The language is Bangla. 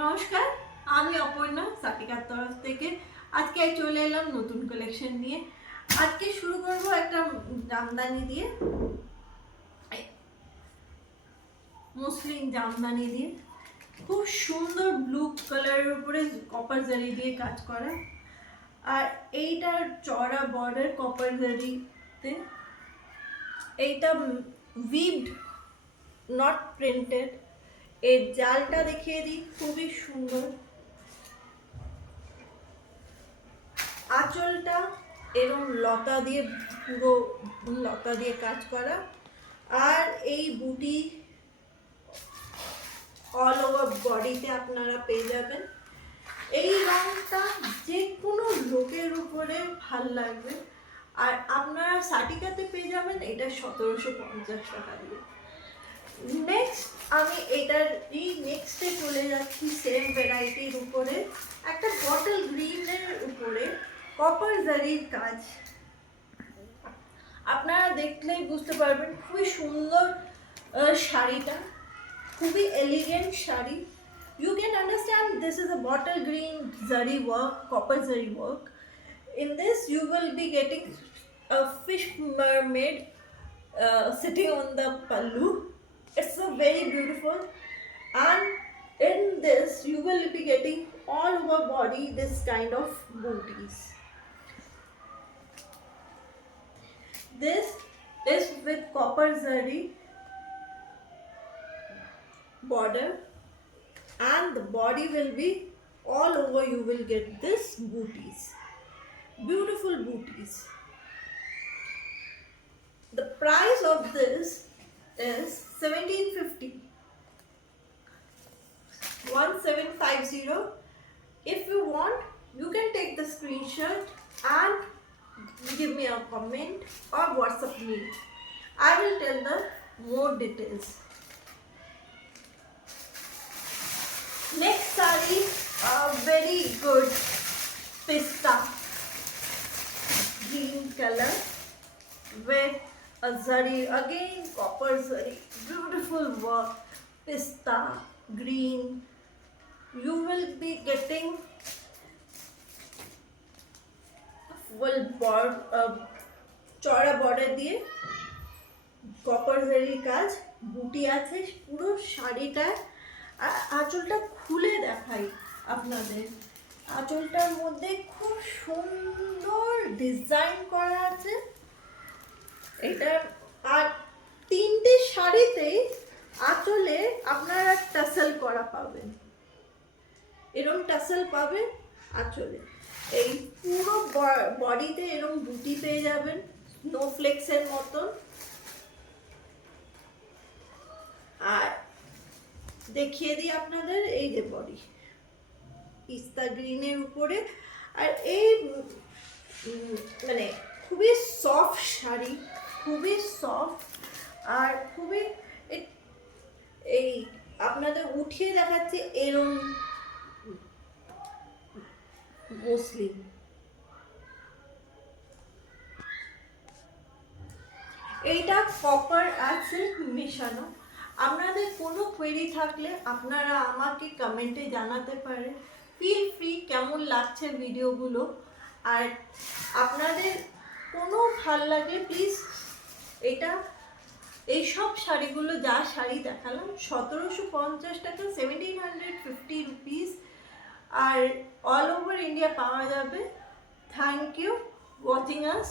নমস্কার, আমি অপর্ণা সাটিকার তরফ থেকে আজকে চলে এলাম নতুন কালেকশন নিয়ে। আজকে শুরু করব একটা জামদানি দিয়ে, মসলিন জামদানি দিয়ে। খুব সুন্দর ব্লু কালারের উপরে কপার জারি দিয়ে কাজ করা, আর এইটার চড়া বর্ডার কপার জারিতে। এইটা উইভড, নট প্রিন্টেড। এর জালটা দেখিয়ে দিই, খুবই সুন্দর। আঁচলটা এরকম লতা দিয়ে, পুরো লতা দিয়ে কাজ করা, আর এই বুটি অল ওভার বডিতে আপনারা পেয়ে যাবেন। এই রংটা যে কোনো লোকের উপরে ভাল লাগবে। আর আপনারা সাটিকাতে পেয়ে যাবেন এটা 1750 টাকা দিয়ে। নেক্সট আমি নেক্সটে চলে যাচ্ছি সেম ভ্যারাইটির উপরে, একটা বটল গ্রিনের উপরে কপার জারির কাজ। আপনারা দেখলেই বুঝতে পারবেন খুবই সুন্দর শাড়িটা, খুবই elegant sari. You can understand this is a bottle green zari work, copper zari work. In this you will be getting a fish mermaid sitting on the pallu. It's a very beautiful, and in this you will be getting all over body this kind of booties. This is with copper zari border, and the body will be all over. You will get this booties, beautiful booties. The price of this is 1750, 1750. If you want, you can take the screenshot and give me a comment or WhatsApp me. I will tell the more details. Next saree, a very good pista green color with a zari, again copper zari, beautiful work, pista green. You will be getting full চড়া বর্ডার দিয়ে কপার জারির কাজ, বুটি আছে পুরো শাড়িটা। আঁচলটা খুলে দেখাই আপনাদের। আঁচলটার মধ্যে খুব সুন্দর ডিজাইন করা আছে এটা। আর তিনটে শাড়িতে আঁচলে আপনারা টাসেল করা পাবেন, এরকম টাসেল পাবেন আঁচলে। এই পুরো বডিতে এরকম বুটি পেয়ে যাবেন স্নোফ্লেক্সের মতন। আর দেখিয়ে দিই আপনাদের, এই যে বডি পিস্তা গ্রিনের উপরে। আর এই মানে খুবই সফট শাড়ি, খুবই সফট, আর খুবই এই আপনাদের উঠিয়ে দেখাচ্ছি এরম মসলিন। এইটা কপার আর সিল্ক মেশানো। আপনাদের কোনো কোয়েরি থাকলে আপনারা আমাকে কমেন্টে জানাতে পারেন। ফিল ফ্রি কেমন লাগছে ভিডিওগুলো, আর আপনাদের কোনো ভাল লাগে প্লিজ। এইসব শাড়িগুলো যা শাড়ি দেখালাম 1750 টাকা, 1750 রুপিস, আর অল ওভার ইন্ডিয়া পাওয়া যাবে। Thank you watching us.